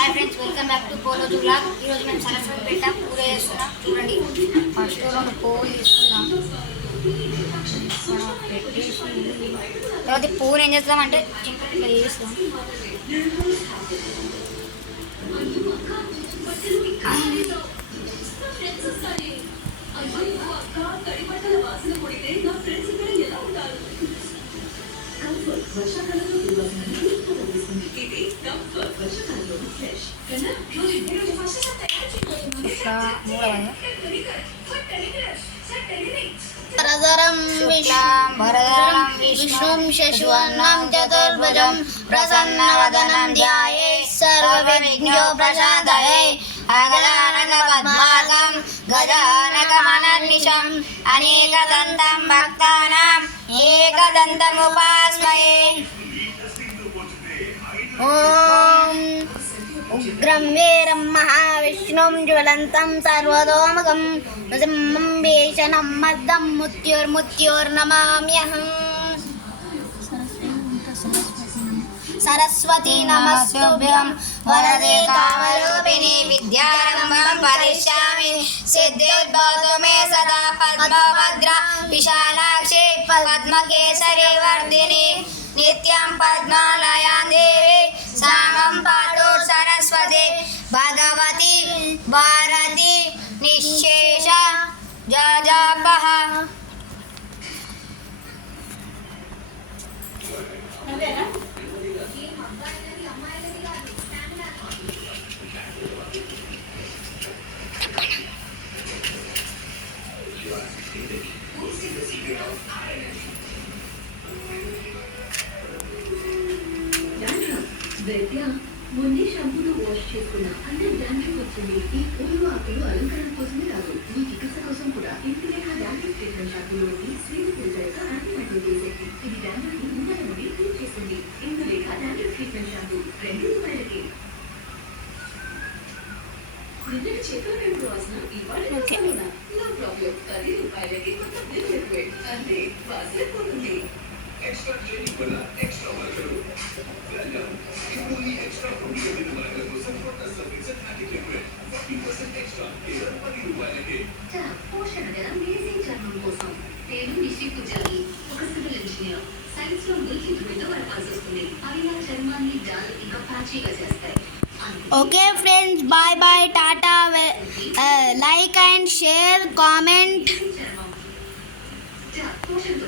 Hi friends, welcome back to Poloju blog. ఈరోజు మేము సరస్వతి పెట్టాం పూర చేస్తున్నాం. చూడండి, ఫస్ట్ రెండు పువ్వులు తీసుకుందాం. పెట్టేసి తర్వాత పువ్వులు ఏం చేస్తామంటే ఇట్లా చేస్తాం. విష్ణుం శశివర్ణం చతుర్భుజం ప్రసన్నవదనం ధ్యాయేత్ సర్వవిఘ్నోపశాంతయే అగజాననపద్మార్గం గజాననమహర్నిశం అనేకదంతం భక్తానాం ఏకదంతముపాస్మహే. ఓం ఉగ్రం వీరం మహావిష్ణుం జ్వలంతం సర్వతోముఖం నృసింహం భీషణం మద్దం మృత్యుర్నమామ్యహం. సరస్వతీ నమస్తుభ్యం వరదే కామరూపిణి విద్యారంభం వదిష్యామి సిద్ధిర్భవతు మే సదా పద్మభద్ర విశాలాక్షి పద్మకేసరి వర్ధిని నిత్యం పద్మాలయాం దేవి సామం పాటు సరస్వతి భగవతి భారతి నిశేష జజపః. మొన్నే షాంపూతో వాష్ చేసుకున్న అంటే డాండ్రఫ్ వచ్చింది. ఈ పూలు ఆకులు అలంకరణ కోసమే కాదు, మీ చికిత్స కోసం కూడా. ఇంటిలేక డాండ్రఫ్ ట్రీట్మెంట్ షాంపూలోని స్వీట్ ఫిల్టర్ యొక్క యాంటీ మైక్రోబియల్ శక్తి ఇది డాండ్రఫ్ ని ముందర నుండి క్లీన్ చేస్తుంది. ఇంటిలేక డాండ్రఫ్ ట్రీట్మెంట్ షాంపూ ₹2. నిన్నటి చేతుల రెండు వాసన ఇవాళ నో ప్రాబ్లం ₹10 మొత్తం బిల్ ఎక్కువే అంటే వాసన పోతుంది. Extra training wala, extra worker. Fully extra protein విలువల కోసం కొత్త సర్వీస్ హ్యాపీ లిక్విడ్ 40% extra కేవలం ₹10. పోషణ గల మేజీ చర్మం కోసం నేను నిషిక్ జల్లి ఒక సివిల్ ఇంజనీర్. సైన్స్ లో మిల్కి మీద వర్కాల్సి వస్తుంది. అవి నా చర్మాన్ని డల్ ఇంకా ప్యాచీగా చేస్తాయి. Okay friends, bye bye, tata. Like and share, comment. చర్మం పోషణతో